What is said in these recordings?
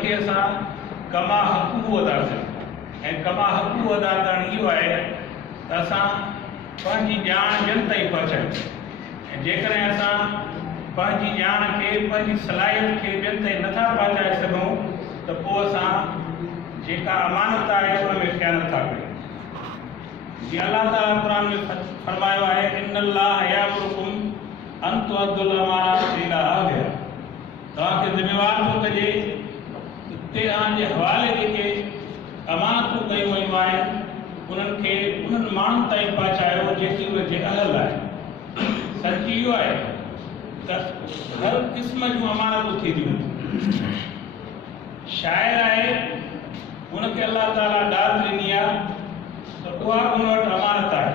उनखे असां कमा हक़ूक़ अदा कयूं। ऐं कमा हक़ूक़ अदा करणु इहो आहे त असां पंहिंजी ॼाण ॿियनि ताईं पहुचायूं। ऐं जेकॾहिं असां पंहिंजी ॼाण खे पंहिंजी सलाहियत खे ॿियनि ताईं नथा पहुचाए सघूं त पोइ असां जेका अमानत आहे उन में ख़यानत था कयूं। जीअं अलाह ताला क़ुरान में फरमायो आहे इन्नल्लाह यामुरुकुम अन तुअद्दुल अमानात इला अहलिहा। तव्हांखे ज़िम्मेवार थो कजे उते तव्हांजे हवाले जेके अमानतूं कयूं वयूं आहिनि उन्हनि खे उन्हनि माण्हुनि ताईं पहुचायो जेकी उनजे अहल आहे। सच इहो आहे त हर क़िस्म जूं अमानतूं थींदियूं। शाइर आहे उनखे अलाह ताला ॾात ॾिनी आहे त उहा उन वटि अमानत आहे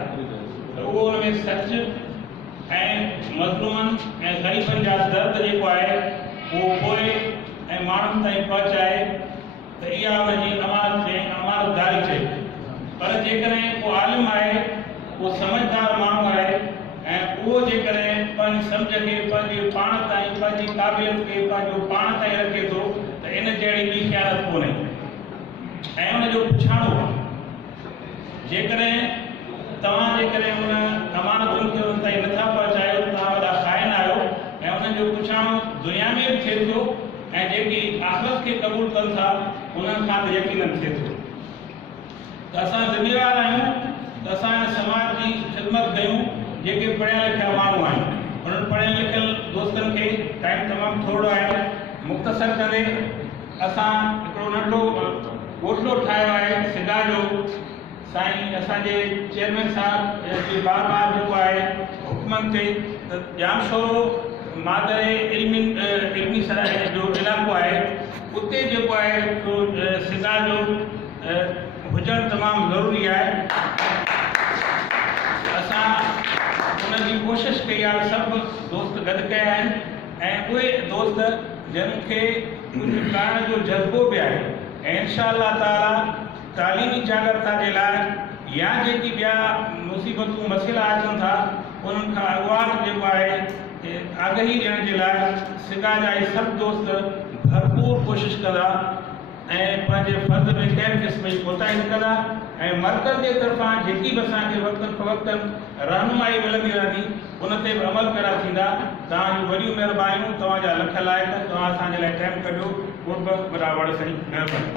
त उहो उन में सच ऐं मज़लूमनि ऐं ग़रीबनि जा दर्द जेको आहे उहो पोइ ऐं माण्हुनि ताईं पहुचाए त इहा उनजी अमानतदारी चए। पर जेकॾहिं को आलिम आहे उहो समझदार माण्हू आहे ऐं उहो जेकॾहिं पंहिंजी सम्झ खे पंहिंजे पाण ताईं पंहिंजी क़ाबिलियत खे पंहिंजो पाण ताईं रखे थो त इन जहिड़ी ॿी ख़यानत कोन्हे। ऐं उनजो पुछाणो जेकॾहिं तव्हां जेकॾहिं उन अमानतुनि खे उन ताईं नथा पहुचायो तव्हां वॾा ख़ाइन आहियो। ऐं उन्हनि जो पुछाणो दुनिया में बि थिए थो ऐं जेकी आख़िरत खे क़बूल कनि था उन्हनि खां त यकीनन थिए थो। त असां ज़िम्मेवार आहियूं त असां समाज जी ख़िदमत कयूं जेके पढ़ियल लिखियल माण्हू आहिनि। उन्हनि पढ़ियल लिखियल दोस्तनि खे टाइम तमामु थोरो आहे मुख़्तसर करे असां हिकिड़ो नंढो ॻोठलो ठाहियो आहे सिगा जो। साईं असांजे चेयरमैन साहब जे बार बार जेको आहे हुकमनि ते त जामशोरो मादर इल्मी सराय जो इलाइक़ो आहे उते जेको आहे सिगा जो हुजणु तमामु ज़रूरी आहे। असां उनजी कोशिशि कई आहे सभु दोस्त गॾु कया आहिनि ऐं उहे दोस्त जिन खे कुझु करण जो जज़्बो बि आहे ऐं इंशा अल्लाह ताला तालीमी जागरता जे लाइ या जेकी ॿिया मुसीबतूं मसइला अचनि था उन्हनि खां अॻुवाट जेको आहे आगाही ॾियण जे लाइ सिगा जा इहे सभु दोस्त भरपूर कोशिशि कंदा ऐं पंहिंजे फ़र्ज़ में कंहिं क़िस्म जी कोताही न कंदा। ऐं मर्कज़ जे तरफ़ां जेकी बि असांखे वक़्तनि फ़वक़्तनि रहनुमाई मिलंदी रहंदी उन ते बि अमल पिया थींदा। तव्हांजूं वॾियूं महिरबानियूं, तव्हांजा लख लाइक़, तव्हां असांजे लाइ टाइम कढियो। गुरबत बराबरि साईं महिरबानी।